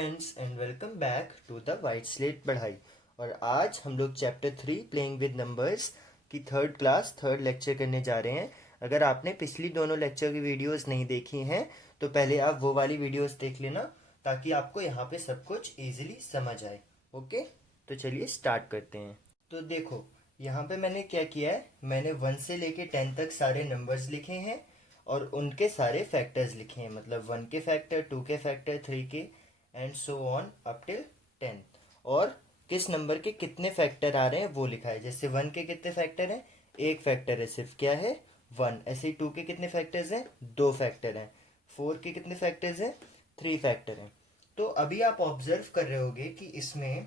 Friends and welcome back to the white slate पढ़ाई। और आज हम लोग चैप्टर 3 प्लेइंग विद नंबर्स की थर्ड क्लास थर्ड लेक्चर करने जा रहे हैं। अगर आपने पिछली दोनों लेक्चर की वीडियोस नहीं देखी हैं तो पहले आप वो वाली वीडियोस देख लेना ताकि आपको यहाँ पे सब कुछ इजीली समझ आए। ओके, तो चलिए स्टार्ट करते हैं। तो देखो यहाँ पे मैंने क्या किया है, मैंने 1 से लेके 10 तक सारे नंबर्स लिखे हैं और उनके सारे फैक्टर्स लिखे हैं, मतलब 1 के फैक्टर, 2 के फैक्टर, 3 के and so on up till 10। और किस नंबर के कितने फैक्टर आ रहे हैं वो लिखा है। जैसे 1 के कितने फैक्टर हैं, एक फैक्टर है सिर्फ, क्या है 1। ऐसे ही 2 के कितने फैक्टर्स हैं, 2 फैक्टर हैं। 4 के कितने फैक्टर्स हैं, 3 फैक्टर हैं। तो अभी आप ऑब्जर्व कर रहे होगे कि इसमें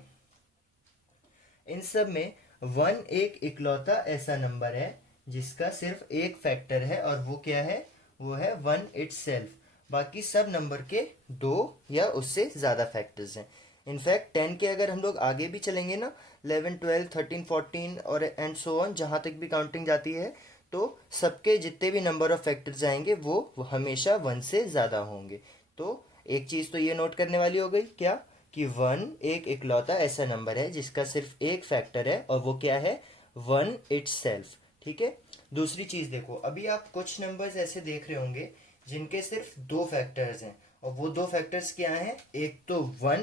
इन सब में 1 एक इकलौता ऐसा नंबर है जिसका सिर्फ एक फैक्टर है और वो क्या है, वो है 1 इटसेल्फ। बाकी सब नंबर के 2 या उससे ज़्यादा फैक्टर्स हैं। इनफैक्ट 10 के अगर हम लोग आगे भी चलेंगे ना, 11 12 13 14 और एंड सो ऑन, जहाँ तक भी काउंटिंग जाती है, तो सबके जितने भी नंबर ऑफ फैक्टर्स आएंगे वो हमेशा 1 से ज़्यादा होंगे। तो एक चीज़ तो ये नोट करने वाली हो गई क्या, कि 1 एक इकलौता ऐसा नंबर है जिसका सिर्फ एक फैक्टर है और वो क्या है, 1 इटसेल्फ। ठीक है। दूसरी चीज देखो, अभी आप कुछ नंबर्स ऐसे देख रहे होंगे जिनके सिर्फ 2 फैक्टर्स हैं और वो 2 फैक्टर्स क्या हैं, एक तो 1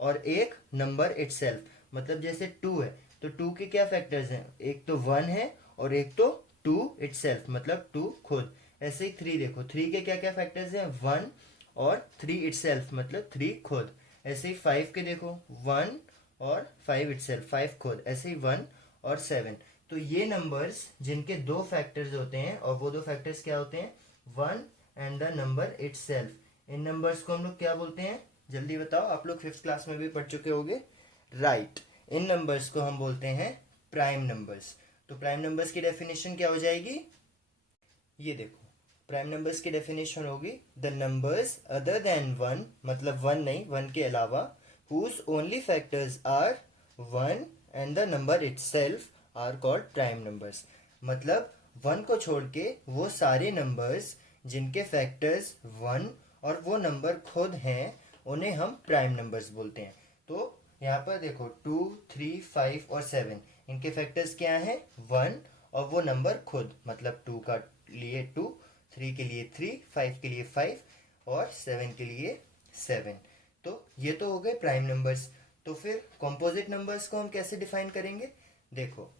और एक नंबर इटसेल्फ। मतलब जैसे 2 है तो 2 के क्या फैक्टर्स हैं, एक तो 1 है और एक तो 2 इटसेल्फ, मतलब 2 खुद। ऐसे ही 3 देखो, 3 के क्या क्या फैक्टर्स हैं, 1 और 3 इटसेल्फ, मतलब 3 खुद। ऐसे ही 5 के देखो, 1 और 5 इटसेल्फ, 5 खुद। ऐसे ही 1 और 7। तो ये नंबर्स जिनके 2 फैक्टर्स होते हैं और वो 2 फैक्टर्स क्या होते हैं, 1 and the number itself, in numbers को हम लोग क्या बोलते हैं, जल्दी बताओ, आप लोग 5th क्लास में भी पढ़ चुके होंगे। राइट, इन नंबर्स को हम बोलते हैं प्राइम नंबर्स। तो प्राइम नंबर्स की डेफिनेशन क्या हो जाएगी, ये देखो, प्राइम नंबर्स की डेफिनेशन होगी द नंबर्स अदर देन 1, मतलब 1 नहीं, 1 के अलावा, whose only factors are 1 and the number itself are called prime numbers. मतलब 1 को छोड़ के वो सारे नंबर्स जिनके फैक्टर्स 1 और वो नंबर खुद हैं उन्हें हम प्राइम नंबर्स बोलते हैं। तो यहाँ पर देखो 2 3 5 और 7, इनके फैक्टर्स क्या हैं, 1 और वो नंबर खुद, मतलब 2 का लिए 2, 3 के लिए 3, 5 के लिए 5 और 7 के लिए 7। तो ये तो हो गए प्राइम नंबर्स। तो फिर कॉम्पोजिट नंबर्स को हम कैसे डिफाइन करेंगे, देखो,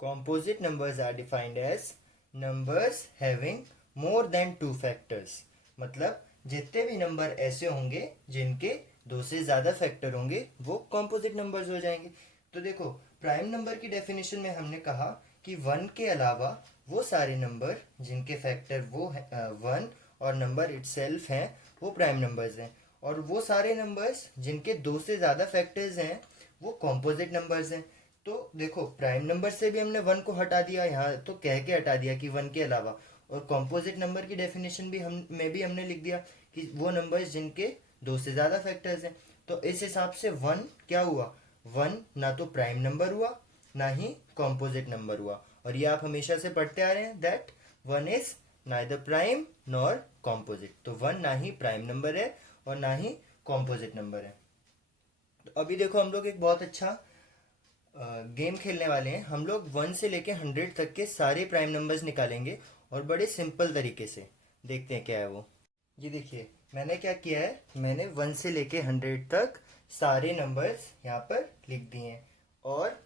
composite numbers are defined as numbers having more than 2 factors. मतलब जितने भी नंबर ऐसे होंगे जिनके 2 से ज्यादा फैक्टर होंगे वो कॉम्पोजिट नंबर्स हो जाएंगे। तो देखो, प्राइम नंबर की डेफिनेशन में हमने कहा कि 1 के अलावा वो सारे नंबर जिनके फैक्टर वो 1 और नंबर इटसेल्फ हैं वो प्राइम नंबर्स हैं, और वो सारे नंबर्स जिनके 2 से ज़्यादा फैक्टर्स हैं वो कॉम्पोजिट नंबर्स हैं। तो देखो, प्राइम नंबर से भी हमने 1 को हटा दिया, यहाँ तो कह के हटा दिया कि 1 के अलावा, और कॉम्पोजिट नंबर की डेफिनेशन भी हमने लिख दिया कि वो नंबर्स जिनके 2 से ज़्यादा फैक्टर्स हैं। तो इस हिसाब से 1 क्या हुआ, 1 ना तो प्राइम नंबर हुआ ना ही कॉम्पोजिट नंबर हुआ। और ये आप हमेशा से पढ़ते आ रहे हैं that 1 is neither prime nor composite. तो 1 ना ही प्राइम नंबर है और ना ही कॉम्पोजिट नंबर है। तो अभी देखो, हम लोग एक बहुत अच्छा गेम खेलने वाले हैं। हम लोग 1 से लेके 100 तक के सारे प्राइम नंबर्स निकालेंगे और बड़े सिंपल तरीके से। देखते हैं क्या है वो। ये देखिए, मैंने क्या किया है, मैंने 1 से लेके 100 तक सारे नंबर्स यहाँ पर लिख दिए हैं। और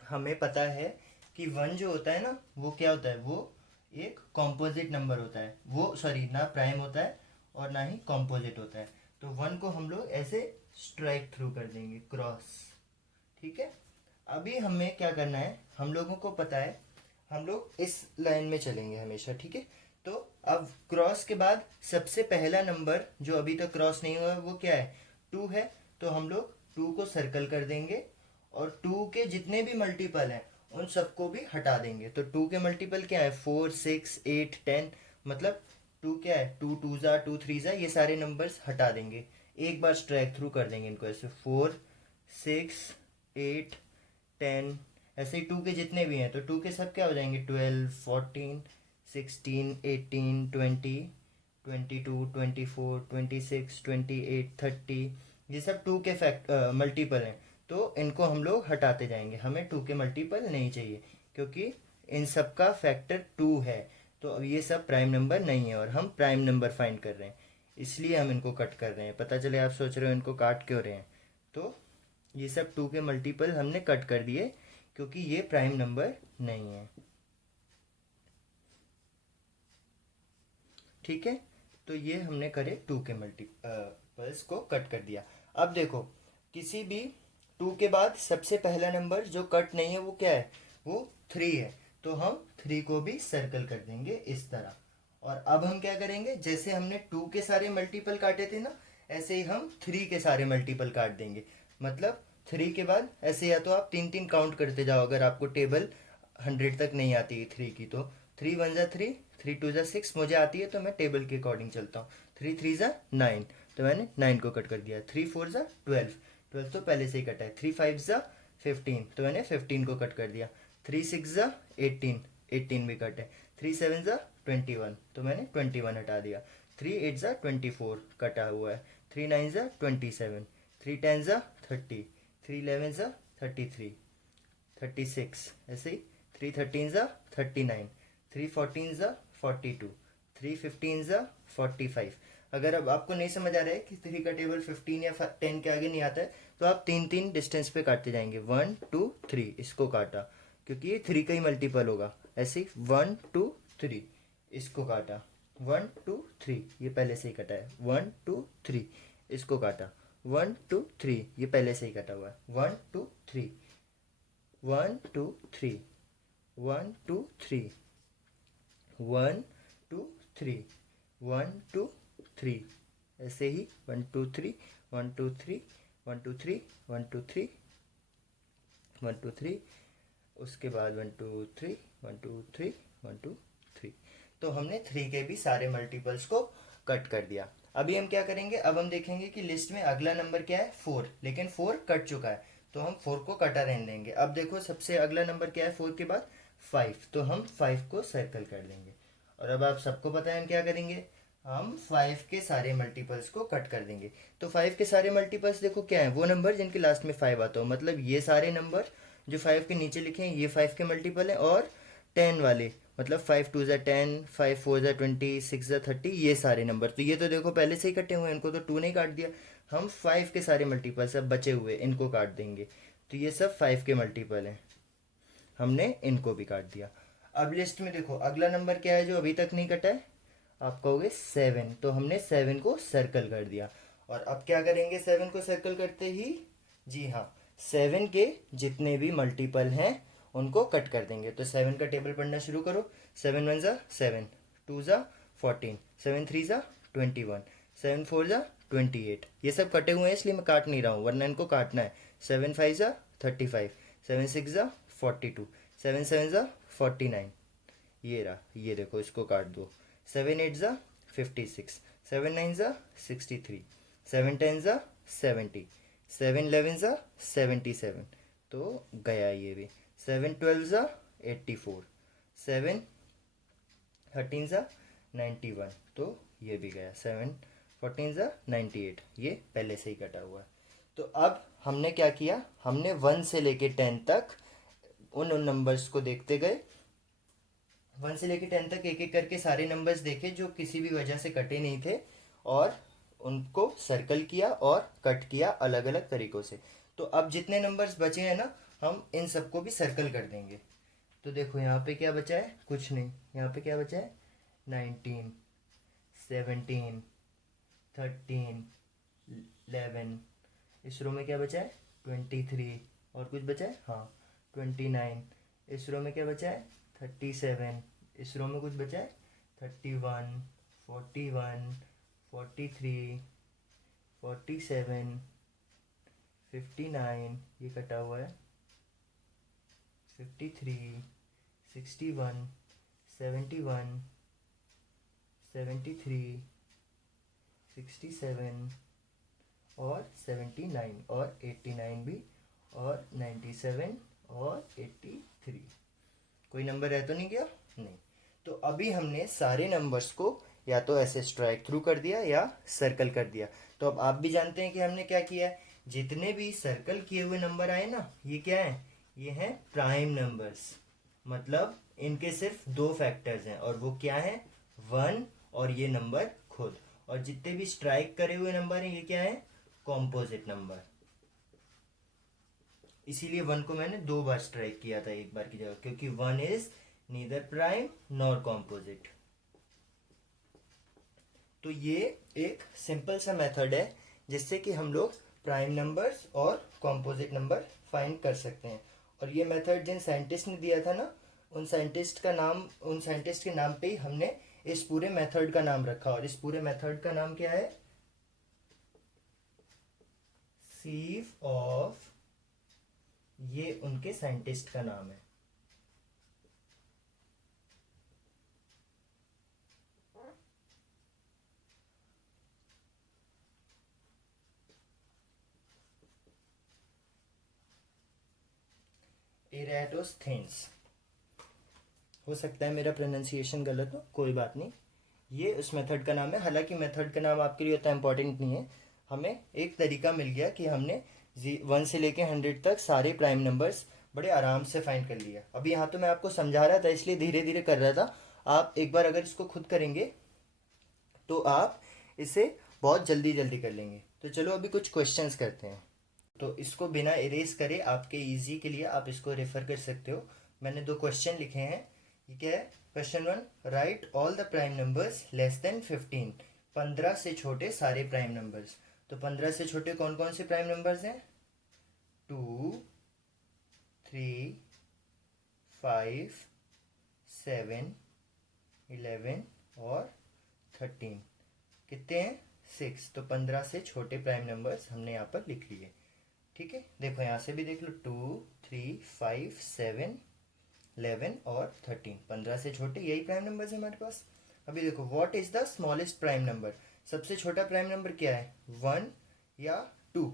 हमें पता है कि 1 जो होता है ना, वो क्या होता है, वो एक कॉम्पोजिट नंबर होता है। वो सॉरी, ना प्राइम होता है और ना ही कॉम्पोजिट होता है। तो 1 को हम लोग ऐसे स्ट्राइक थ्रू कर देंगे, क्रॉस। ठीक है। अभी हमें क्या करना है, हम लोगों को पता है हम लोग इस लाइन में चलेंगे हमेशा। ठीक है। तो अब क्रॉस के बाद सबसे पहला नंबर जो अभी तक क्रॉस नहीं हुआ है वो क्या है, 2 है। तो हम लोग 2 को सर्कल कर देंगे और 2 के जितने भी मल्टीपल हैं उन सबको भी हटा देंगे। तो 2 के मल्टीपल क्या है, 4 6 8 10, मतलब 2 क्या है, 2 2 जा 2 3 जा, ये सारे नंबर्स हटा देंगे। एक बार स्ट्राइक थ्रू कर देंगे इनको ऐसे, 4 6 8 10। ऐसे ही 2 के जितने भी हैं तो 2 के सब क्या हो जाएंगे, 12 14 16 18 20 22, 24, 26, 28, 30, ये सब 2 के मल्टीपल हैं। तो इनको हम लोग हटाते जाएंगे, हमें 2 के मल्टीपल नहीं चाहिए क्योंकि इन सब का फैक्टर 2 है। तो अब ये सब प्राइम नंबर नहीं है और हम प्राइम नंबर फाइंड कर रहे हैं, इसलिए हम इनको कट कर रहे हैं। पता चले आप सोच रहे हो इनको काट क्यों रहे हैं, तो ये सब 2 के मल्टीपल हमने कट कर दिए क्योंकि ये प्राइम नंबर नहीं है। ठीक है, तो ये हमने करे 2 के मल्टीपल्स को कट कर दिया। अब देखो, किसी भी 2 के बाद सबसे पहला नंबर जो कट नहीं है वो क्या है, वो 3 है। तो हम 3 को भी सर्कल कर देंगे इस तरह। और अब हम क्या करेंगे, जैसे हमने 2 के सारे मल्टीपल काटे थे ना, ऐसे ही हम 3 के सारे मल्टीपल काट देंगे। मतलब 3 के बाद ऐसे, या तो आप 3 3 काउंट करते जाओ अगर आपको टेबल 100 तक नहीं आती है 3 की, तो 3 1 ज़ा 3, 3 2 ज़ा 6 मुझे आती है तो मैं टेबल के अकॉर्डिंग चलता हूँ। 3 3 ज़ा 9, तो मैंने 9 को कट कर दिया। 3 4 ज़ा 12, 12 तो पहले से ही कटा है। 3 5 ज़ा 15, तो मैंने 15 को कट कर दिया। 3 6 ज़ा 18, 18 भी कट है। 3 7 ज़ा 21, तो मैंने 21 हटा दिया। 3 8 ज़ा 24 कटा हुआ है। 3 9 ज़ा 27, 3 10 ज़ा 30, 3 11 ज़ा 33, 36, ऐसे ही 3 13 ज़ा 39, 3 14 ज़ा 42, 3 15 ज़ा 45। अगर अब आपको नहीं समझ आ रहा है कि 3 का टेबल 15 या 10 के आगे नहीं आता है, तो आप 3 3 डिस्टेंस पे काटते जाएंगे। 1 2 3 इसको काटा क्योंकि ये 3 का ही मल्टीपल होगा। ऐसे ही 1 2 3 इसको काटा। 1 2 3 ये पहले से ही कटा है। 1 2 3 इसको काटा। 1 2 3 ये पहले से ही कटा हुआ है। 1 2 3, 1 2 3, 1 2 3, 1 2 3, 1 2 3, ऐसे ही 1 2 3, 1 2 3, 1 2 3, 1 2 3, 1 2 3, उसके बाद 1 2 3, 1 2 3, 1 2 3। तो हमने 3 के भी सारे मल्टीपल्स को कट कर दिया। अभी हम क्या करेंगे, अब हम देखेंगे कि लिस्ट में अगला नंबर क्या है, 4, लेकिन 4 कट चुका है तो हम 4 को कटा रहने देंगे। अब देखो सबसे अगला नंबर क्या है 4 के बाद, 5, तो हम 5 को सर्कल कर देंगे। और अब आप सबको पता है हम क्या करेंगे, हम 5 के सारे मल्टीपल्स को कट कर देंगे। तो 5 के सारे मल्टीपल्स देखो क्या है, वो नंबर जिनके लास्ट में 5 आता हो। मतलब ये सारे नंबर जो 5 के नीचे लिखे हैं ये 5 के मल्टीपल है, और 10 वाले मतलब 5 2 ज़ा 10, 5 4 ज़ा 20, 6 ज़ा 30, ये सारे नंबर। तो ये तो देखो पहले से ही कटे हुए हैं, इनको तो 2 ने काट दिया। हम 5 के सारे मल्टीपल सब बचे हुए इनको काट देंगे। तो ये सब 5 के मल्टीपल हैं, हमने इनको भी काट दिया। अब लिस्ट में देखो अगला नंबर क्या है जो अभी तक नहीं कटा है, आप कहोगे 7, तो हमने 7 को सर्कल कर दिया। और अब क्या करेंगे 7 को सर्कल करते ही, जी हाँ, 7 के जितने भी मल्टीपल हैं उनको कट कर देंगे। तो 7 का टेबल पढ़ना शुरू करो। 7 1 ज़ा 7, 2 ज़ा 14, 7 3 ज़ा 21, 7 4 ज़ा 28। ये सब कटे हुए हैं इसलिए मैं काट नहीं रहा हूँ, वरना इनको काटना है। 7 5 ज़ा 35, 7 6 ज़ा 42, 7 7 ज़ा 49, ये रहा, ये देखो इसको काट दो। 7 8 ज़ा 56, 7 9 ज़ा 63, 7 10 ज़ा 70, 7 11 ज़ा 77, तो गया ये भी। 7 12 ज़ा 84, 7 13 ज़ा 91, तो ये भी गया। 7 14 ज़ा 98, ये पहले से ही कटा हुआ है। तो अब हमने क्या किया, हमने 1 से लेके 10 तक उन नंबर्स को देखते गए। 1 से लेके 10 तक एक एक करके सारे नंबर्स देखे जो किसी भी वजह से कटे नहीं थे, और उनको सर्कल किया और कट किया अलग अलग तरीक़ों से। तो अब जितने नंबर्स बचे हैं ना, हम इन सबको भी सर्कल कर देंगे। तो देखो यहाँ पे क्या बचा है, कुछ नहीं। यहाँ पे क्या बचा है, 19, 17, 13, 11। इस रो में क्या बचा है, 23। और कुछ बचा है, हाँ 29। इस रो में क्या बचा है, 37। इस रो में कुछ बचा है, 31, 41, 43, 47, 59, ये कटा हुआ है, 53, 61, 71, 73, 67 और 79 और 89 भी, और 97 और 83। कोई नंबर रह तो नहीं गया, नहीं। तो अभी हमने सारे नंबर्स को या तो ऐसे स्ट्राइक थ्रू कर दिया या सर्कल कर दिया। तो अब आप भी जानते हैं कि हमने क्या किया है, जितने भी सर्कल किए हुए नंबर आए ना, ये क्या है, ये हैं प्राइम नंबर्स। मतलब इनके सिर्फ दो फैक्टर्स हैं और वो क्या है, 1 और ये नंबर खुद। और जितने भी स्ट्राइक करे हुए नंबर हैं ये क्या है, कॉम्पोजिट नंबर। इसीलिए 1 को मैंने 2 बार स्ट्राइक किया था एक बार की जगह, क्योंकि 1 is neither prime nor composite. तो ये एक सिंपल सा मेथड है जिससे कि हम लोग प्राइम नंबर्स और कॉम्पोजिट नंबर फाइंड कर सकते हैं। और ये मेथड जिन साइंटिस्ट ने दिया था ना, उन साइंटिस्ट के नाम पे ही हमने इस पूरे मेथड का नाम रखा। और इस पूरे मेथड का नाम क्या है, सीव ऑफ, ये उनके साइंटिस्ट का नाम है। एराटोस्थेन्स। हो सकता है मेरा प्रोनाउंसिएशन गलत हो, कोई बात नहीं। ये उस मेथड का नाम है। हालांकि मेथड का नाम आपके लिए उतना इंपॉर्टेंट नहीं है, हमें एक तरीका मिल गया कि हमने 1 से लेके 100 तक सारे प्राइम नंबर्स बड़े आराम से फाइंड कर लिया। अभी यहाँ तो मैं आपको समझा रहा था इसलिए धीरे धीरे कर रहा था। आप एक बार अगर इसको खुद करेंगे तो आप इसे बहुत जल्दी जल्दी कर लेंगे। तो चलो अभी कुछ क्वेश्चंस करते हैं। तो इसको बिना इरेज करे आपके इजी के लिए आप इसको रेफर कर सकते हो। मैंने 2 क्वेश्चन लिखे हैं। ये क्या है, question 1, right all the prime numbers less than 15। 15 से छोटे सारे प्राइम नंबर्स। तो 15 से छोटे कौन कौन से प्राइम नंबर्स हैं, 2, 3, 5, 7, 11 और 13। कितने हैं, 6। तो 15 से छोटे प्राइम नंबर्स हमने यहाँ पर लिख लिए। ठीक है, देखो यहाँ से भी देख लो, 2, 3, 5, 7, 11 और 13। 15 से छोटे यही प्राइम नंबर्स है हमारे पास। अभी देखो, what is the smallest prime number. सबसे छोटा प्राइम नंबर क्या है, 1 या 2।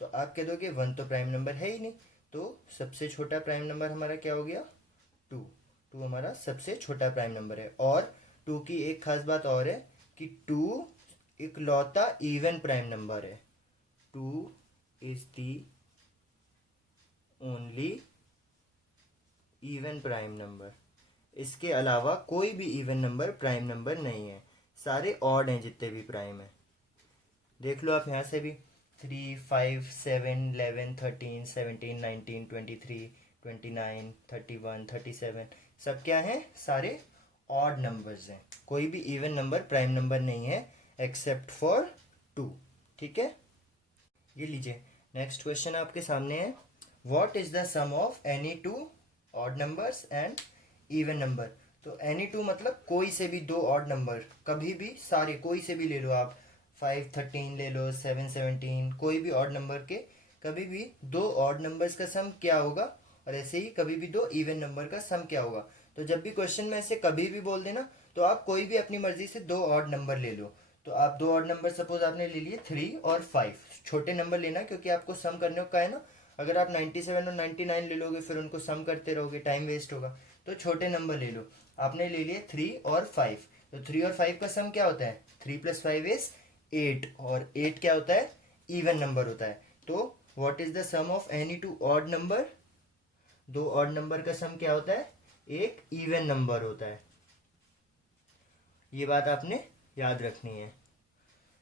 तो आप कह दोगे 1 तो प्राइम नंबर है ही नहीं, तो सबसे छोटा प्राइम नंबर हमारा क्या हो गया, 2। 2 हमारा सबसे छोटा प्राइम नंबर है। और 2 की एक खास बात और है कि 2 इकलौता इवन प्राइम नंबर है। 2 is the only even prime number. इसके अलावा कोई भी इवन नंबर प्राइम नंबर नहीं है, सारे ऑड हैं जितने भी प्राइम है। देख लो आप यहाँ से भी, 3, 5, 7, 11, 13, 17, 19, 23, 29, 31, 37, सब क्या है, सारे ऑड नंबर्स हैं। कोई भी इवन नंबर प्राइम नंबर नहीं है एक्सेप्ट फॉर 2। ठीक है, ये लीजिए नेक्स्ट क्वेश्चन आपके सामने है, what is the sum of any 2 odd numbers and even number. तो एनी 2 मतलब कोई से भी 2 ऑड नंबर, कभी भी सारे कोई से भी ले लो आप, 5, 13 ले लो, 7, 17, कोई भी ऑड नंबर के कभी भी 2 ऑड नंबर्स का सम क्या होगा, और ऐसे ही कभी भी 2 इवन नंबर का सम क्या होगा। तो जब भी क्वेश्चन में ऐसे कभी भी बोल देना, तो आप कोई भी अपनी मर्जी से 2 ऑड नंबर ले लो। तो आप 2 ऑड नंबर सपोज आपने ले लिए 3 और 5, छोटे नंबर लेना क्योंकि आपको सम करने का है ना। अगर आप 97 और 99 ले लोगे फिर उनको सम करते रहोगे, टाइम वेस्ट होगा। तो छोटे नंबर ले लो। आपने ले लिए 3 और 5, तो 3 और 5 का सम क्या होता है, 3 + 5 इज 8, और 8 क्या होता है, इवन नंबर होता है। तो what is the sum of any 2 odd number, 2 odd number का सम क्या होता है, एक इवन नंबर होता है। ये बात आपने याद रखनी है।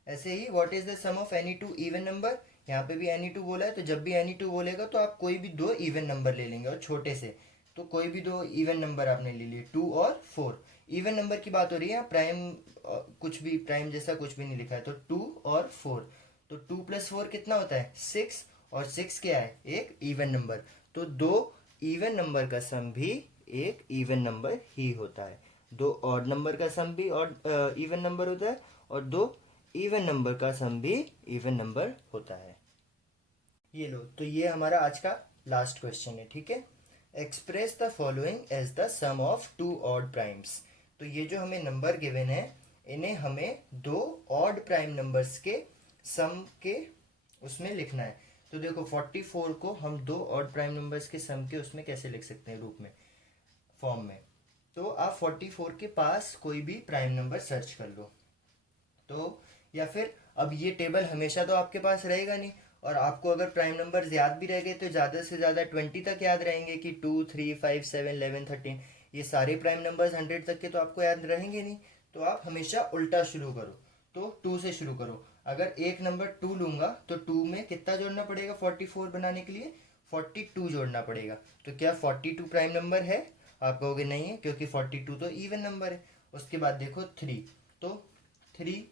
ऐसे ही what is the sum of any 2 even number, यहाँ पे भी एनी 2 बोला है, तो जब भी एनी 2 बोलेगा तो आप कोई भी 2 इवन नंबर ले लेंगे, और छोटे से तो कोई भी 2 इवन नंबर आपने ले लिए, 2 और 4। इवन नंबर की बात हो रही है, प्राइम कुछ भी प्राइम जैसा कुछ भी नहीं लिखा है, तो 2 और 4। तो 2 + 4 कितना होता है, 6, और 6 क्या है, एक इवन नंबर। तो 2 इवन नंबर का सम भी एक इवन नंबर ही होता है। 2 ऑड नंबर का सम भी ऑड इवन नंबर होता है, और 2 इवन नंबर का सम भी इवन नंबर होता है। ये लो, तो ये हमारा आज का लास्ट क्वेश्चन है। ठीक है, express the following as the sum of 2 odd primes. तो ये जो हमें नंबर गिवन है, इन्हें हमें 2 ऑड प्राइम नंबर्स के सम के उसमें लिखना है। तो देखो 44 को हम 2 ऑड प्राइम नंबर्स के सम के उसमें कैसे लिख सकते हैं, रूप में, फॉर्म में। तो आप 44 के पास कोई भी प्राइम नंबर सर्च कर लो। तो या फिर अब ये टेबल हमेशा तो आपके पास रहेगा नहीं, और आपको अगर प्राइम नंबर याद भी रह गए तो ज़्यादा से ज़्यादा 20 तक याद रहेंगे कि 2 3 5 7 11 13, ये सारे प्राइम नंबर्स 100 तक के तो आपको याद रहेंगे नहीं। तो आप हमेशा उल्टा शुरू करो, तो 2 से शुरू करो। अगर एक नंबर 2 लूंगा तो 2 में कितना जोड़ना पड़ेगा 44 बनाने के लिए? 42 जोड़ना पड़ेगा। तो क्या 42 प्राइम नंबर है? आप कहोगे नहीं है, क्योंकि 42 तो इवन नंबर है। उसके बाद देखो 3, तो 3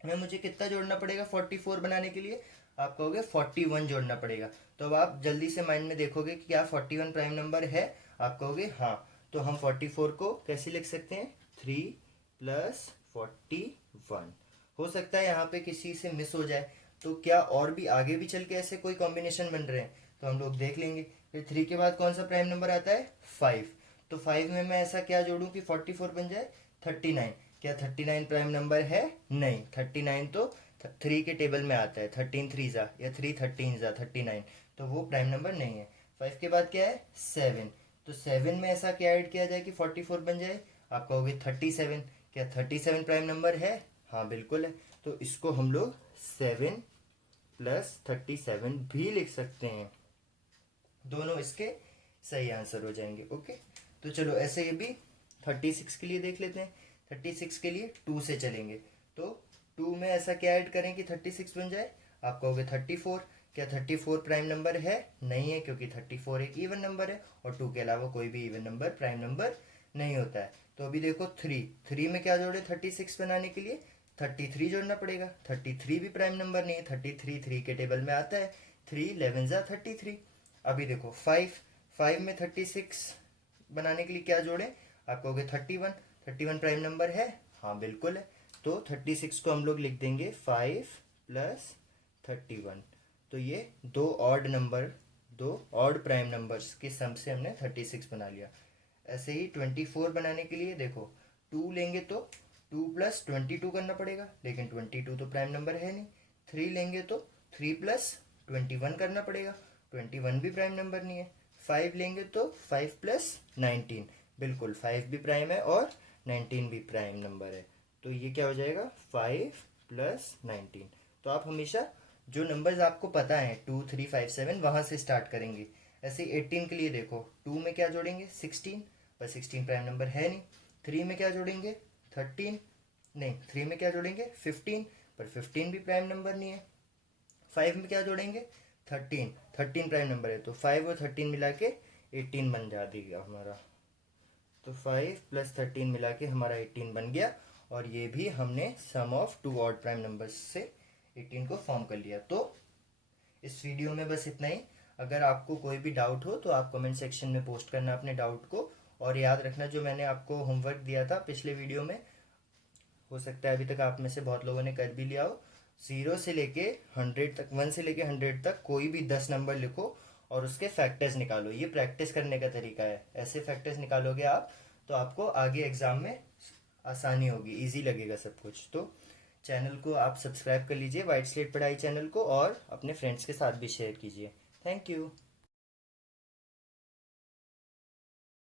में मुझे कितना जोड़ना पड़ेगा 44 बनाने के लिए? आप कहोगे 41 जोड़ना पड़ेगा। तो अब आप जल्दी से माइंड में देखोगे कि क्या 41 प्राइम नंबर है? आप कहोगे हाँ। तो हम 44 को कैसे लिख सकते हैं? 3 प्लस 41। हो सकता है यहाँ पे किसी से मिस हो जाए, तो क्या और भी आगे भी चल के ऐसे कोई कॉम्बिनेशन बन रहे हैं तो हम लोग देख लेंगे। फिर 3 के बाद कौन सा प्राइम नंबर आता है? 5। तो 5 में मैं ऐसा क्या जोड़ूं कि 44 बन जाए? 39। क्या 39 प्राइम नंबर है? नहीं, 39 तो 3 के टेबल में आता है। 13 3 जा या 3 13 जा 39, तो वो प्राइम नंबर नहीं है। 5 के बाद क्या है? 7। तो 7 में ऐसा क्या ऐड किया जाए कि 44 बन जाए? आप कहोगे 37। क्या 37 प्राइम नंबर है? हाँ बिल्कुल है। तो इसको हम लोग 7 प्लस 37 भी लिख सकते हैं। दोनों इसके सही आंसर हो जाएंगे। ओके, तो चलो ऐसे ये भी 36 के लिए देख लेते हैं। 36 के लिए 2 से चलेंगे, तो 2 में ऐसा क्या ऐड करें कि 36 बन जाए? आप कहोगे 34। क्या 34 प्राइम नंबर है? नहीं है, क्योंकि 34 एक इवन नंबर है, और 2 के अलावा कोई भी इवन नंबर प्राइम नंबर नहीं होता है। तो अभी देखो 3 में क्या जोड़े 36 बनाने के लिए? 33 जोड़ना पड़ेगा। 33 भी प्राइम नंबर नहीं है, 33 3 के टेबल में आता है। 3 11 जा 33। अभी देखो 5 में 36 बनाने के लिए क्या जोड़े? आप कहोगे 31। 31 प्राइम नंबर है? हाँ बिल्कुल है। तो 36 को हम लोग लिख देंगे 5 प्लस 31। तो ये दो ऑड प्राइम नंबर्स के सम से हमने 36 बना लिया। ऐसे ही 24 बनाने के लिए देखो 2 लेंगे तो 2 प्लस 22 करना पड़ेगा, लेकिन 22 तो प्राइम नंबर है नहीं। 3 लेंगे तो 3 प्लस 21 करना पड़ेगा, 21 भी प्राइम नंबर नहीं है। 5 लेंगे तो 5 प्लस 19, बिल्कुल 5 भी प्राइम है और 19 भी प्राइम नंबर है। तो ये क्या हो जाएगा? 5 प्लस 19। तो आप हमेशा जो नंबर्स आपको पता है 2 3 5 7 वहां से स्टार्ट करेंगे। ऐसे 18 के लिए देखो 2 में क्या जोड़ेंगे? 16, पर 16 प्राइम नंबर है नहीं। 3 में क्या जोड़ेंगे? 13, नहीं 3 में क्या जोड़ेंगे? 15, पर 15 भी प्राइम नंबर नहीं है। 5 में क्या जोड़ेंगे? 13, 13 प्राइम नंबर है, तो 5 और 13 मिला के 18 बन जाएगा हमारा। तो 5 प्लस 13 मिला के हमारा 18 बन गया, और ये भी हमने सम ऑफ 2 ऑड प्राइम नंबर्स से 18 को फॉर्म कर लिया। तो इस वीडियो में बस इतना ही। अगर आपको कोई भी डाउट हो तो आप कमेंट सेक्शन में पोस्ट करना अपने डाउट को, और याद रखना जो मैंने आपको होमवर्क दिया था पिछले वीडियो में, हो सकता है अभी तक आप में से बहुत लोगों ने कर भी लिया हो। 0 से लेके 100 तक, 1 से लेके 100 तक कोई भी 10 नंबर लिखो और उसके फैक्टर्स निकालो। ये प्रैक्टिस करने का तरीका है। ऐसे फैक्टर्स निकालोगे आप तो आपको आगे एग्जाम में आसानी होगी, इजी लगेगा सब कुछ। तो चैनल को आप सब्सक्राइब कर लीजिए, वाइट स्लेट पढ़ाई चैनल को, और अपने फ्रेंड्स के साथ भी शेयर कीजिए। Thank you.